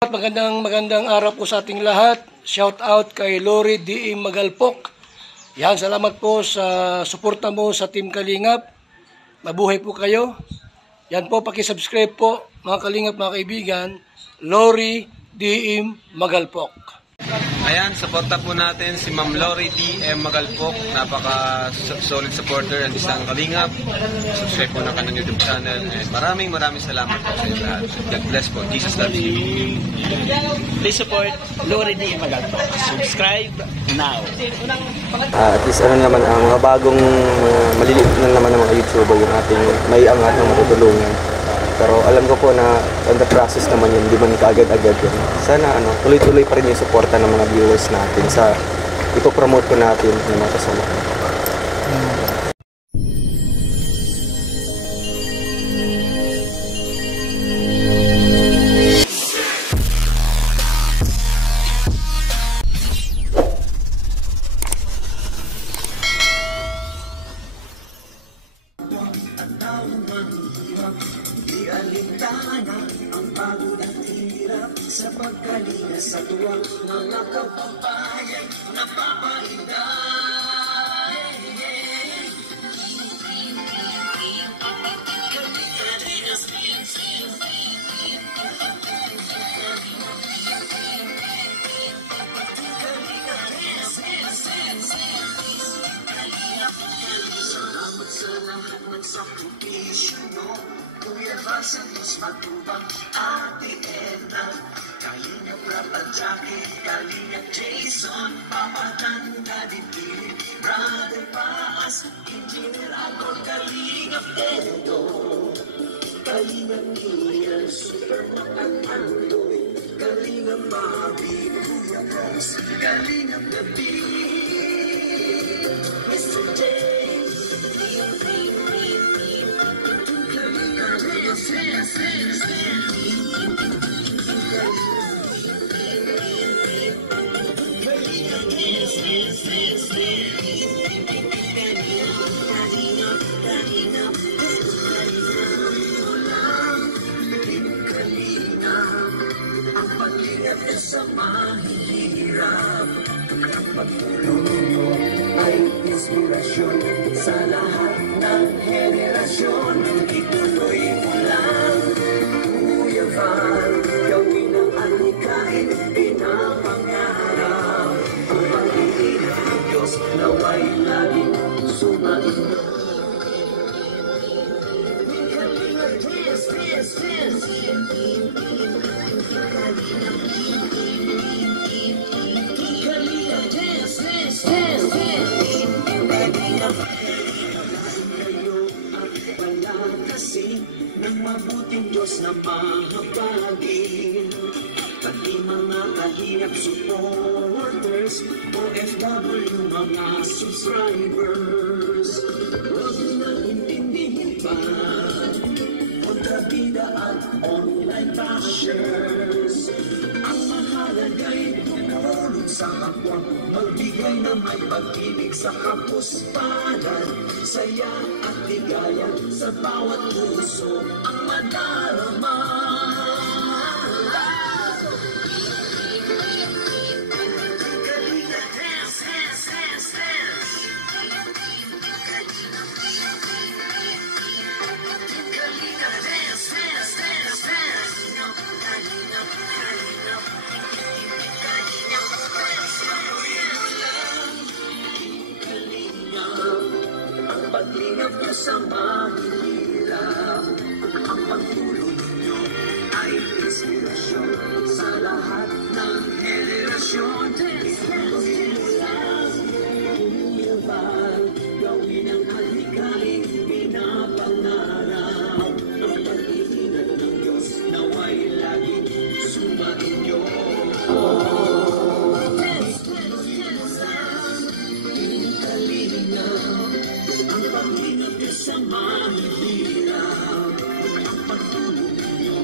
Magandang araw po sa ating lahat. Shout out kay Lori D. Magalpok. Yan, salamat po sa suporta mo sa Team Kalingap. Mabuhay po kayo. Yan po, paki-subscribe po mga Kalingap, mga kaibigan. Lori D. Magalpok. Ayan, suporta po natin si Ma'am Lori D. Magalpok. Napaka-solid supporter and isang Kalingap. Subscribe po na kanyang YouTube channel. And maraming salamat po sa inyo lahat. God bless po. Jesus loves you. Please support Lori D. Magalpok. Subscribe now. At least naman ang mga bagong maliliit na naman ng mga YouTuber yung ating may angat na matutulungan. Pero alam ko po na on the process naman yun, hindi man kaagad-agad yun. Sana tuloy-tuloy pa rin yung suporta ng mga viewers natin sa ipopromote ko natin ng mga kasama. Ang pagod at hirap sa pagkalinga sa tuwang mga kapabayan napapahinay. Salamat sa lahat ng sakripisyo mo. Kuya Santos Matubang, Ate Edna, Kalingap Rapa Jackie, Kalingap Jason, Papa Dan, Daddy Billy, Brother Paas, Engineer Agor, Kalingap Edo, Kalingap Mia, Super Makatando, Kalingap Bobby, Kuya Rose, Kalingap Gabi, Mr. J. Ang pag-ingat sa mahihirap, ang pagtulong mo ay inspirasyon sa lahat ng henerasyon. Ituloy mo lang, Kuya Val, gawin ang alikain, pinapangarap. Ang pag-iingat ng Diyos naway laging sumain. Ng mabuting Diyos na mahabagin, pati mga kahirap supporters, OFW mga subscribers, huwag na intindihin pa, kontrabida at online bashers. Ang mahalaga'y tumulong sa kapwa, magbigay na may pag-ibig sa kapuspanan, saya at ligaya sa bawat puso ang madarama. Paglingap niyo sa mahirap, ang pagtulong niyo ay inspirasyon sa lahat ng henerasyon. Ituloy mo lang, Kuya Val, gawin ang halikain, pinapangarap. Ang pag-iingat ng Diyos naway laging sumainyo. Pag-ingat niyo sa mahihirap, ang pagtulong niyo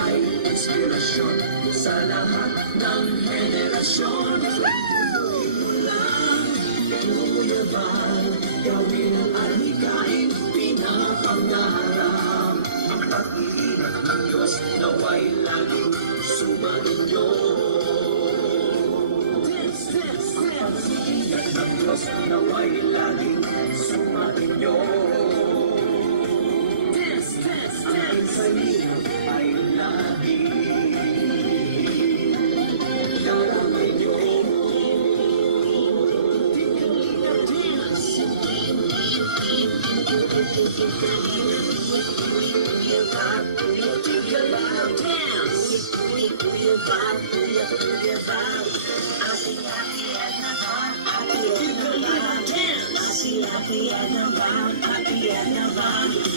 ay inspirasyon sa lahat ng henerasyon. Tuloy mo lang, Kuya Val, gawin ang alikain, pinapangarap. Ang pag-iingat ng Diyos naway laging sumainyo. ay laging sumainyo. Dance, dance, dance. Kalingap ay laging kalamay nyo. Team Kalingap Dance. Happy at the bar,